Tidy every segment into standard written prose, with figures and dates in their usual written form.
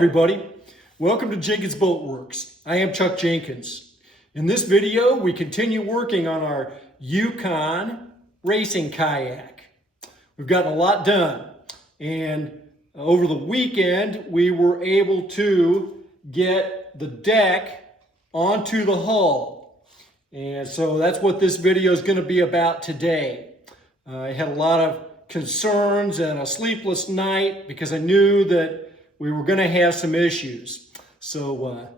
everybody. Welcome to Jenkins Boat Works. I am Chuck Jenkins. In this video, we continue working on our Yukon racing kayak. We've gotten a lot done, and over the weekend, we were able to get the deck onto the hull. And so that's what this video is going to be about today. I had a lot of concerns and a sleepless night because I knew that we were going to have some issues. So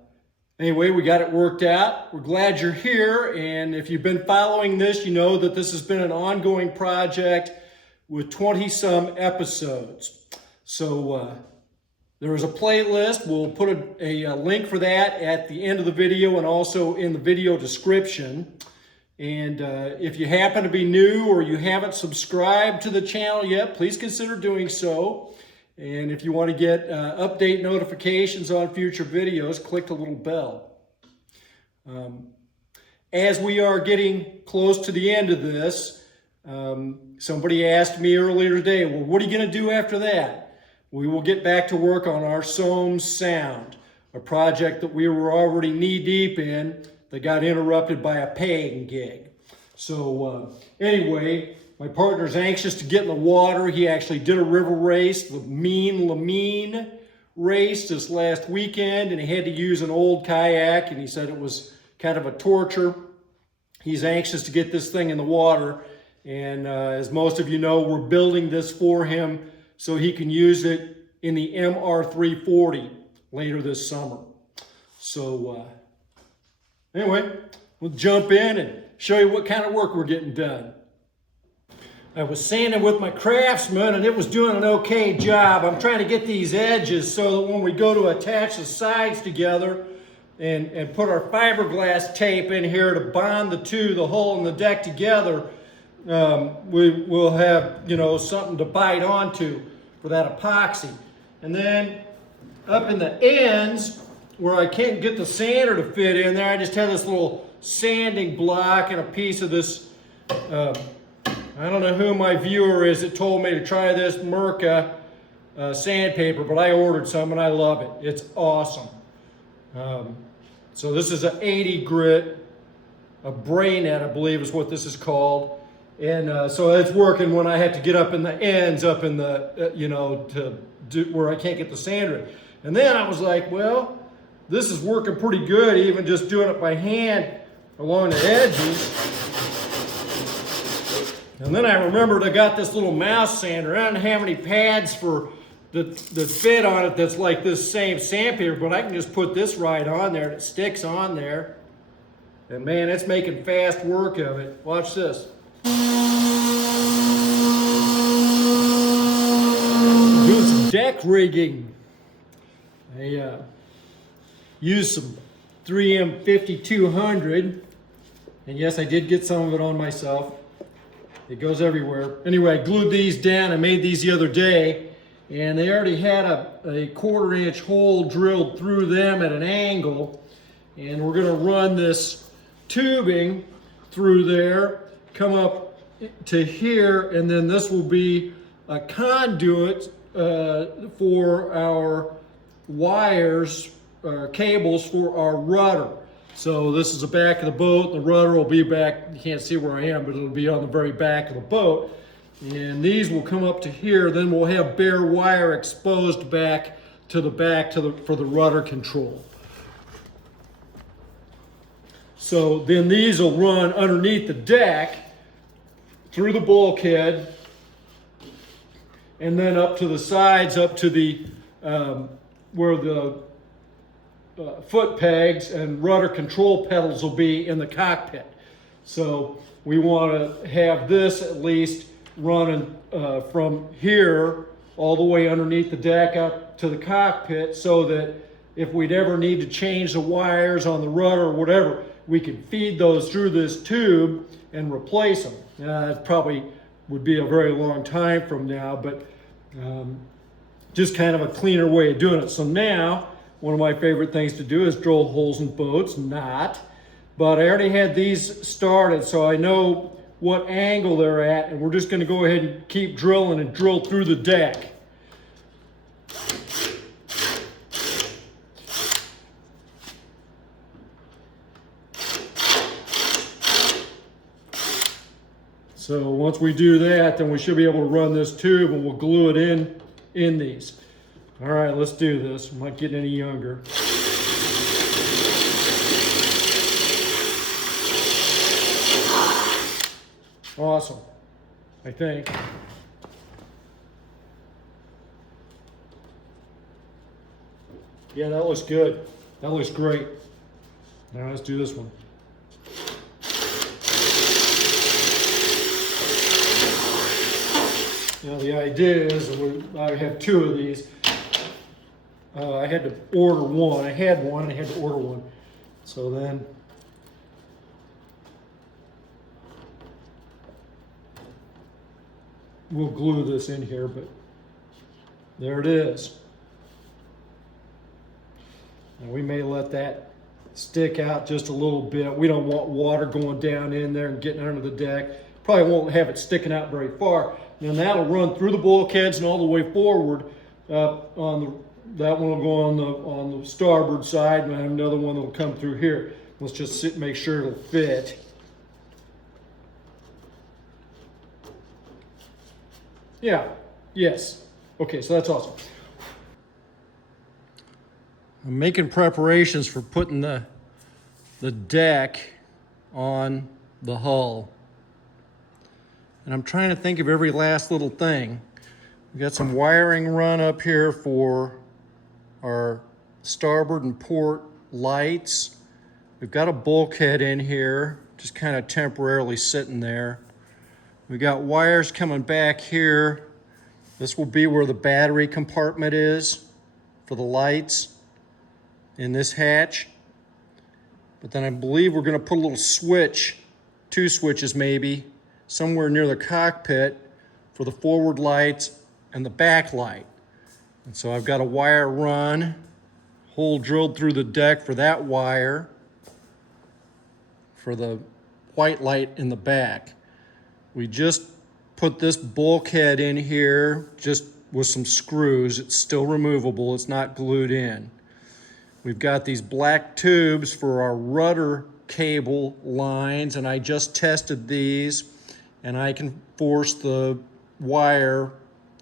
anyway, we got it worked out. We're glad you're here, and if you've been following this, you know that this has been an ongoing project with 20-some episodes. So there is a playlist. We'll put a link for that at the end of the video and also in the video description. And if you happen to be new or you haven't subscribed to the channel yet, please consider doing so. And if you want to get update notifications on future videos, click the little bell. As we are getting close to the end of this, somebody asked me earlier today, well, what are you going to do after that? We will get back to work on our Soames Sound, a project that we were already knee-deep in that got interrupted by a paying gig. So anyway, my partner's anxious to get in the water. He actually did a river race, the Lamine race this last weekend, and he had to use an old kayak, and he said it was kind of a torture. He's anxious to get this thing in the water, and as most of you know, we're building this for him so he can use it in the MR340 later this summer. So anyway, we'll jump in and show you what kind of work we're getting done. I was sanding with my Craftsman and it was doing an okay job. I'm trying to get these edges so that when we go to attach the sides together and put our fiberglass tape in here to bond the hull and the deck together, we will have, something to bite onto for that epoxy. And then up in the ends where I can't get the sander to fit in there, I just have this little sanding block and a piece of this I don't know who my viewer is that told me to try this Mirka sandpaper, but I ordered some and I love it. It's awesome. So this is an 80 grit, a Brainet, I believe is what this is called. And so it's working when I have to get up in the ends, up in the, to do where I can't get the sander in. And then I was like, well, this is working pretty good, even just doing it by hand along the edges. And then I remembered I got this little mouse sander. I don't have any pads that fit on it that's like this same sandpaper, but I can just put this right on there and it sticks on there. And man, it's making fast work of it. Watch this. Doing some deck rigging. I used some 3M 5200, and yes, I did get some of it on myself. It goes everywhere. Anyway, I glued these down. I made these the other day, and they already had a 1/4-inch hole drilled through them at an angle, and we're going to run this tubing through there, come up to here, and then this will be a conduit for our wires, cables for our rudder. So this is the back of the boat. The rudder will be back. You can't see where I am, but it'll be on the very back of the boat. And these will come up to here. Then we'll have bare wire exposed back to the back for the rudder control. So then these will run underneath the deck through the bulkhead and then up to the sides, up to the where the foot pegs and rudder control pedals will be in the cockpit. So we want to have this at least running from here all the way underneath the deck up to the cockpit, so that if we'd ever need to change the wires on the rudder or whatever, we can feed those through this tube and replace them. It probably would be a very long time from now, but just kind of a cleaner way of doing it. So now, one of my favorite things to do is drill holes in boats, but I already had these started, so I know what angle they're at, and we're just going to go ahead and keep drilling and drill through the deck. So once we do that, then we should be able to run this tube and we'll glue it in these. All right, let's do this. I'm not getting any younger. Awesome, I think. Yeah, that looks good. That looks great. Now let's do this one. Now the idea is I have two of these. I had to order one. I had one, I had to order one. So then we'll glue this in here, but there it is. And we may let that stick out just a little bit. We don't want water going down in there and getting under the deck. Probably won't have it sticking out very far. And that'll run through the bulkheads and all the way forward. That one will go on the starboard side, and I have another one that'll come through here. Let's just sit and make sure it'll fit. Yeah, yes. Okay, so that's awesome. I'm making preparations for putting the deck on the hull. And I'm trying to think of every last little thing. We've got some wiring run up here for our starboard and port lights. We've got a bulkhead in here, just kind of temporarily sitting there. We got wires coming back here. This will be where the battery compartment is for the lights in this hatch. But then I believe we're going to put a little switch, 2 switches maybe, somewhere near the cockpit for the forward lights and the back light. And so I've got a wire run, hole drilled through the deck for that wire, for the white light in the back. We just put this bulkhead in here just with some screws. It's still removable, it's not glued in. We've got these black tubes for our rudder cable lines, and I just tested these, and I can force the wire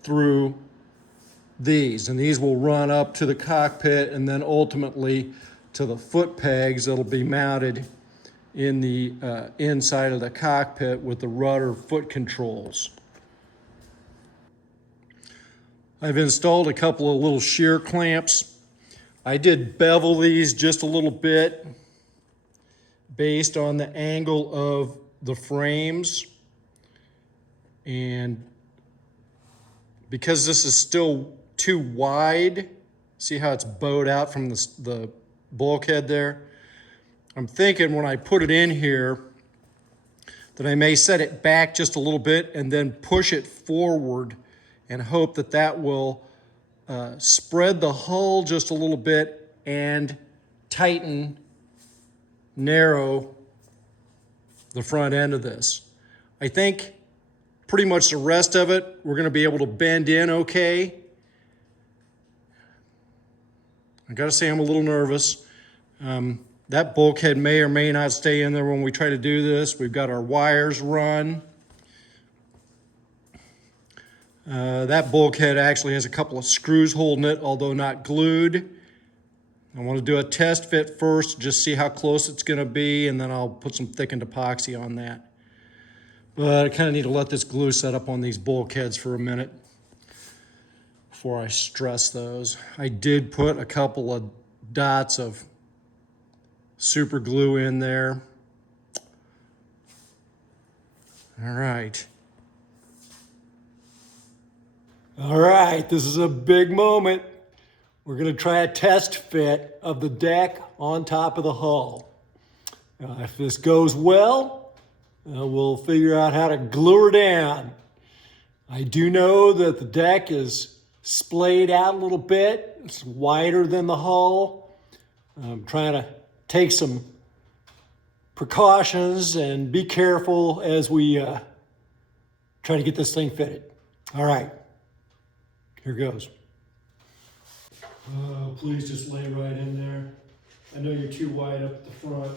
through these, and these will run up to the cockpit and then ultimately to the foot pegs that'll be mounted in the inside of the cockpit with the rudder foot controls. I've installed a couple of little shear clamps. I did bevel these just a little bit based on the angle of the frames, and because this is still too wide, see how it's bowed out from the bulkhead there? I'm thinking when I put it in here that I may set it back just a little bit and then push it forward and hope that that will spread the hull just a little bit and tighten, narrow the front end of this. I think pretty much the rest of it we're going to be able to bend in okay. I got to say I'm a little nervous. That bulkhead may or may not stay in there when we try to do this. We've got our wires run. That bulkhead actually has a couple of screws holding it, although not glued. I want to do a test fit first, just see how close it's going to be, and then I'll put some thickened epoxy on that. But I kind of need to let this glue set up on these bulkheads for a minute before I stress those. I did put a couple of dots of super glue in there. All right. All right, this is a big moment. We're going to try a test fit of the deck on top of the hull. If this goes well, we'll figure out how to glue her down. I do know that the deck is splayed out a little bit. It's wider than the hull. I'm trying to take some precautions and be careful as we try to get this thing fitted. All right, here goes. Please just lay right in there. I know you're too wide up at the front.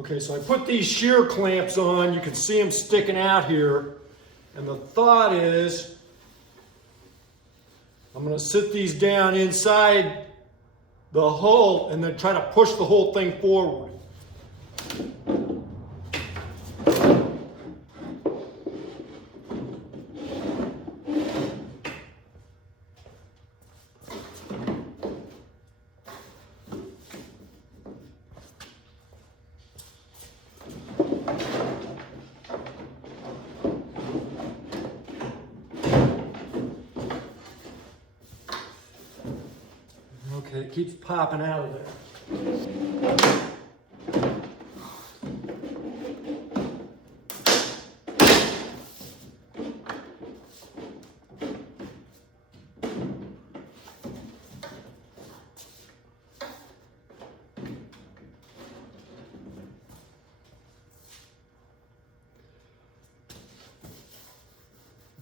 Okay, so I put these shear clamps on. You can see them sticking out here. And the thought is, I'm going to sit these down inside the hull and then try to push the whole thing forward. Okay, it keeps popping out of there.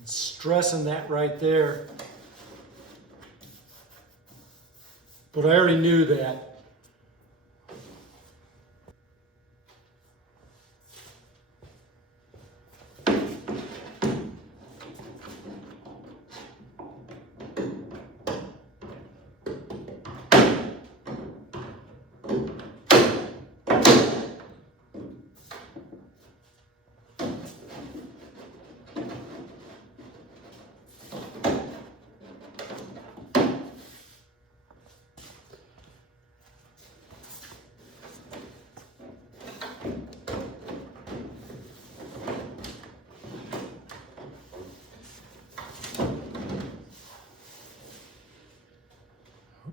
Stressing that right there. But I already knew that.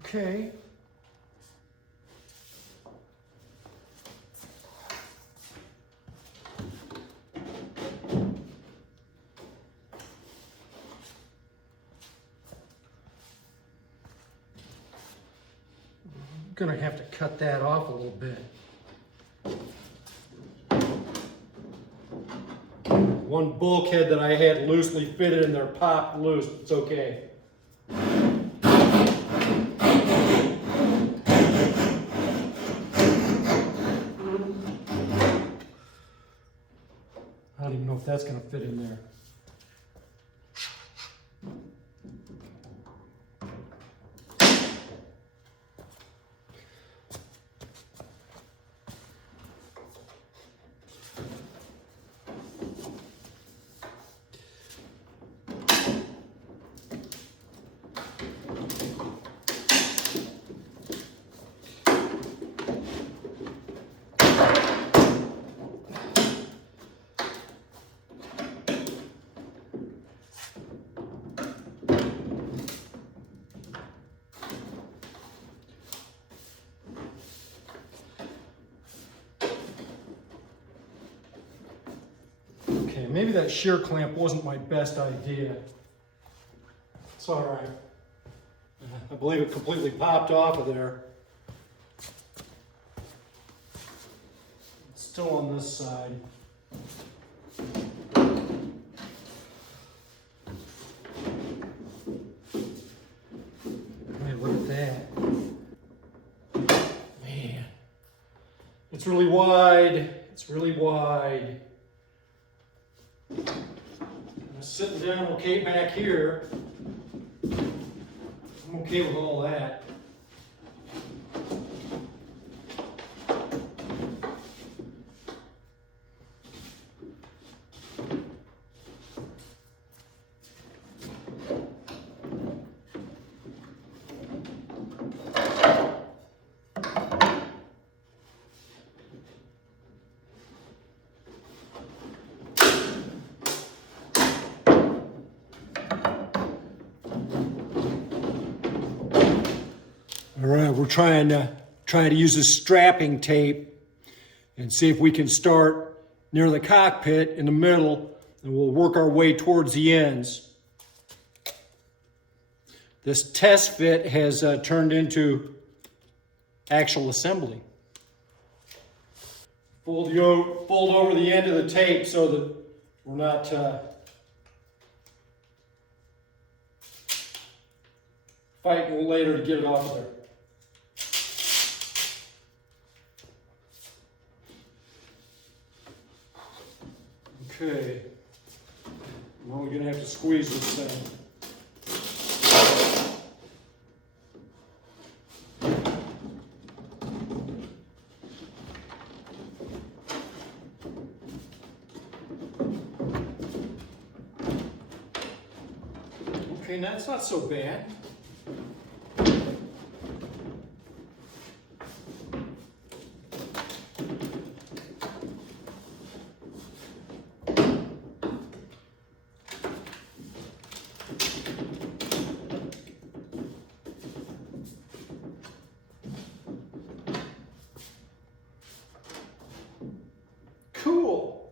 Okay. I'm gonna have to cut that off a little bit. One bulkhead that I had loosely fitted in there popped loose. It's okay. I don't even know if that's going to fit in there. Okay, maybe that shear clamp wasn't my best idea. It's all right. I believe it completely popped off of there. It's still on this side. Hey, look at that. Man, it's really wide. It's really wide. I'm sitting down okay back here. I'm okay with all that. All right, we're trying to use this strapping tape and see if we can start near the cockpit in the middle, and we'll work our way towards the ends. This test fit has turned into actual assembly. Fold over the end of the tape so that we're not fighting later to get it off of there. Okay. Now we're gonna have to squeeze this thing. Okay, now it's not so bad. Cool.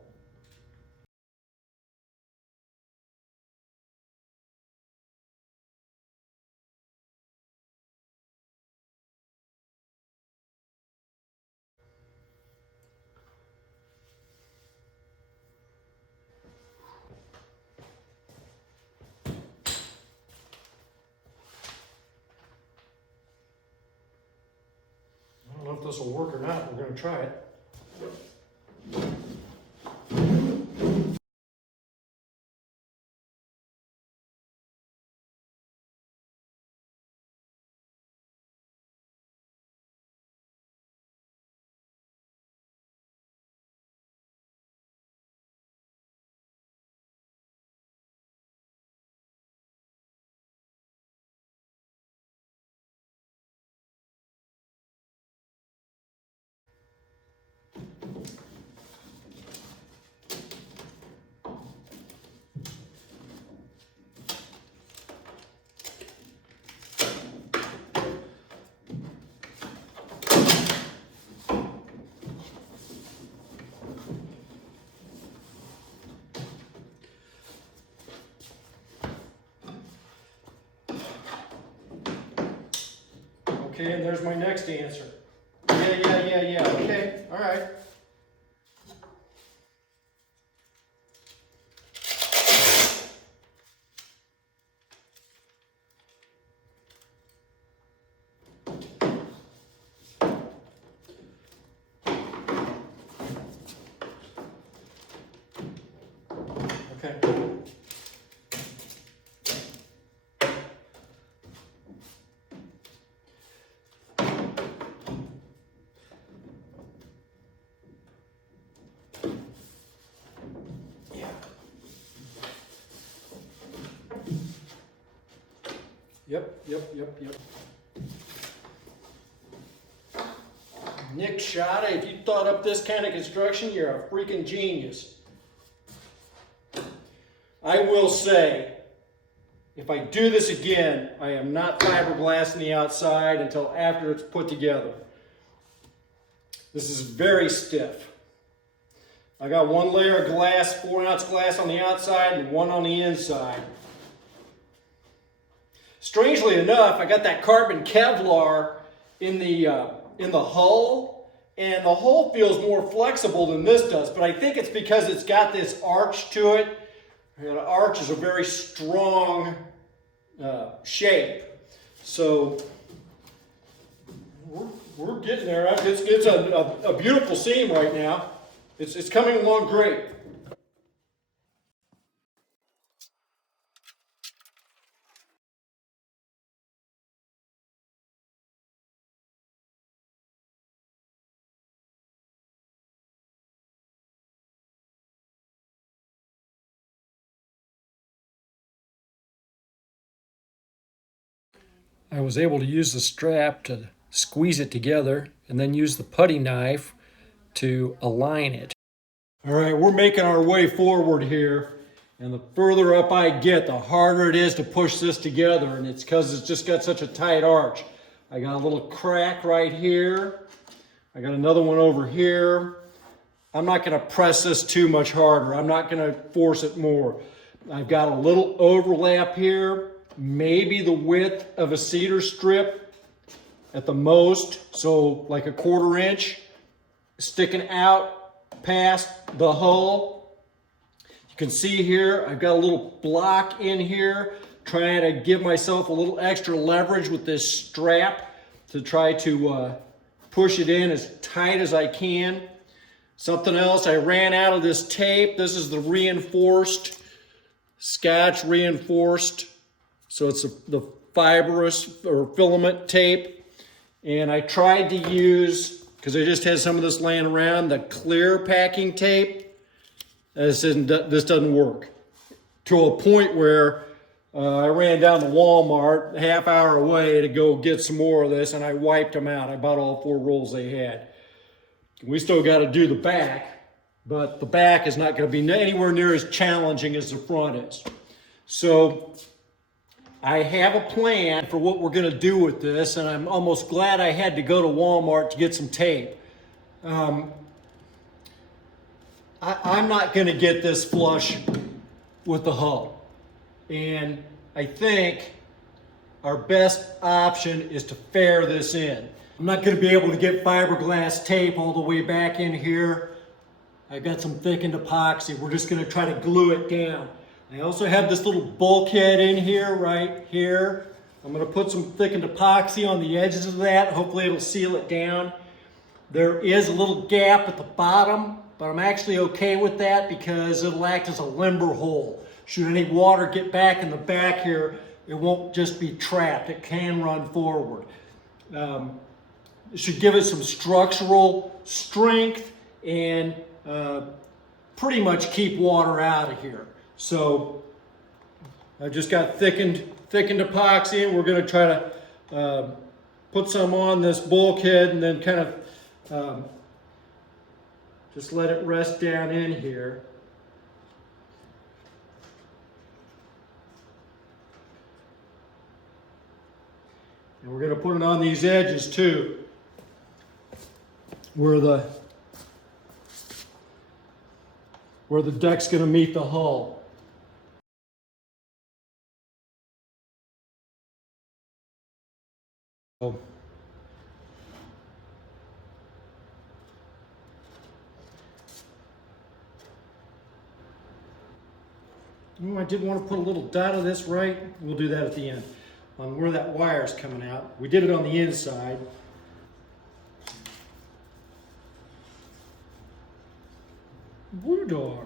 I don't know if this will work or not. We're going to try it. Okay, and there's my next answer. Yeah. Okay, all right. Okay. Yep. Nick Shada, if you thought up this kind of construction, you're a freaking genius. I will say, if I do this again, I am not fiberglassing the outside until after it's put together. This is very stiff. I got one layer of glass, 4-ounce glass on the outside and one on the inside. Strangely enough, I got that carbon Kevlar in the hull, and the hull feels more flexible than this does, but I think it's because it's got this arch to it. And an arch is a very strong shape. So we're getting there. It's a beautiful seam right now. It's coming along great. I was able to use the strap to squeeze it together and then use the putty knife to align it. All right, we're making our way forward here, and the further up I get, the harder it is to push this together, and it's because it's just got such a tight arch. I got a little crack right here. I got another one over here. I'm not going to press this too much harder. I'm not going to force it more. I've got a little overlap here. Maybe the width of a cedar strip at the most, so like a 1/4 inch sticking out past the hull. You can see here I've got a little block in here, trying to give myself a little extra leverage with this strap to try to push it in as tight as I can. Something else, I ran out of this tape. This is the reinforced, Scotch reinforced. So it's the fibrous or filament tape. And I tried to use, because I just had some of this laying around, the clear packing tape. This doesn't work. To a point where I ran down to Walmart, a half hour away, to go get some more of this, and I wiped them out. I bought all 4 rolls they had. We still got to do the back, but the back is not going to be anywhere near as challenging as the front is. So I have a plan for what we're going to do with this, and I'm almost glad I had to go to Walmart to get some tape. I'm not going to get this flush with the hull. And I think our best option is to fair this in. I'm not going to be able to get fiberglass tape all the way back in here. I've got some thickened epoxy. We're just going to try to glue it down. I also have this little bulkhead in here, right here. I'm going to put some thickened epoxy on the edges of that. Hopefully it'll seal it down. There is a little gap at the bottom, but I'm actually okay with that because it'll act as a limber hole. Should any water get back in the back here, it won't just be trapped. It can run forward. It should give it some structural strength and pretty much keep water out of here. So I've just got thickened epoxy, and we're going to try to put some on this bulkhead and then kind of just let it rest down in here. And we're going to put it on these edges too, where the deck's going to meet the hull. Oh. Oh, I did want to put a little dot of this right. We'll do that at the end on where that wire is coming out. We did it on the inside. Blue Dog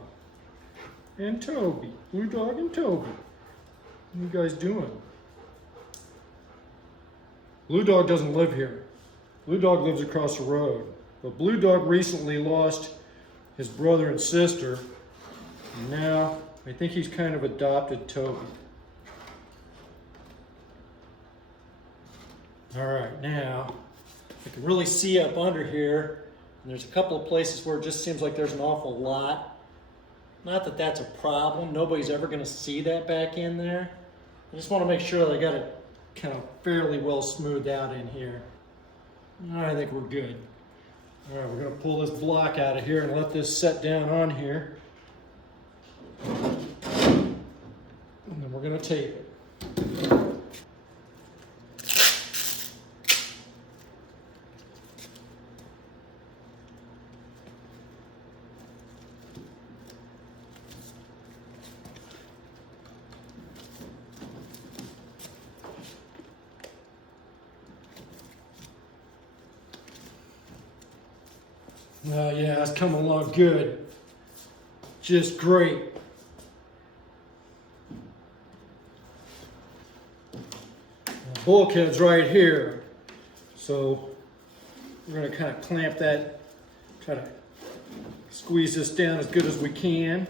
and Toby. Blue Dog and Toby. What are you guys doing? Blue Dog doesn't live here. Blue Dog lives across the road. But Blue Dog recently lost his brother and sister. And now I think he's kind of adopted Toby. All right, now I can really see up under here. And there's a couple of places where it just seems like there's an awful lot. Not that that's a problem. Nobody's ever going to see that back in there. I just want to make sure that I got it kind of fairly well smoothed out in here. All right, I think we're good. All right, we're going to pull this block out of here and let this set down on here. And then we're going to tape it. Yeah, it's coming along good. Just great. The bulkhead's right here. So we're going to kind of clamp that, try to squeeze this down as good as we can.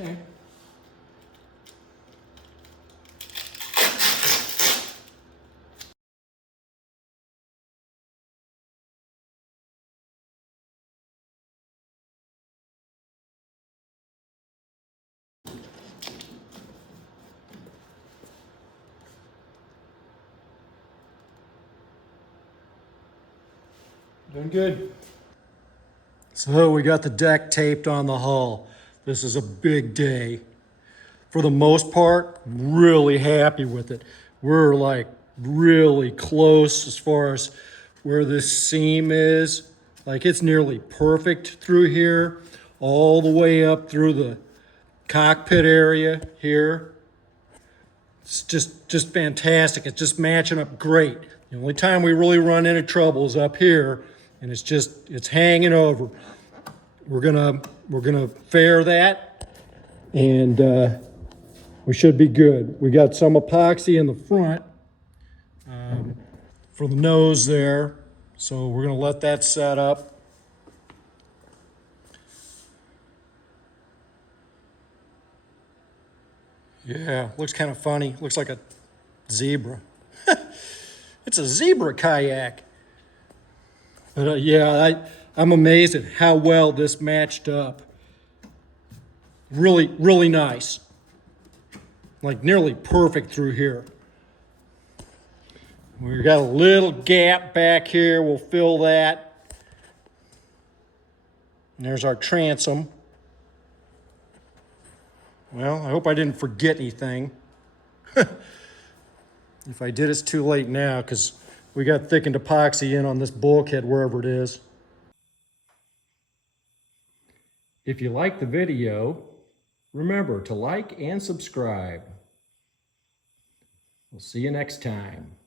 Okay. Doing good. So we got the deck taped on the hull. This is a big day. For the most part, really happy with it. We're like really close as far as where this seam is. Like it's nearly perfect through here, all the way up through cockpit area here. It's just fantastic. It's just matching up great. The only time we really run into trouble is up here, and it's hanging over. We're gonna fare that, and we should be good. We got some epoxy in the front for the nose there, so we're gonna let that set up. Yeah, looks kind of funny. Looks like a zebra. It's a zebra kayak. But yeah, I'm amazed at how well this matched up. Really, really nice. Like nearly perfect through here. We've got a little gap back here. We'll fill that. And there's our transom. Well, I hope I didn't forget anything. If I did, it's too late now because we got thickened epoxy in on this bulkhead wherever it is. If you liked the video, remember to like and subscribe. We'll see you next time.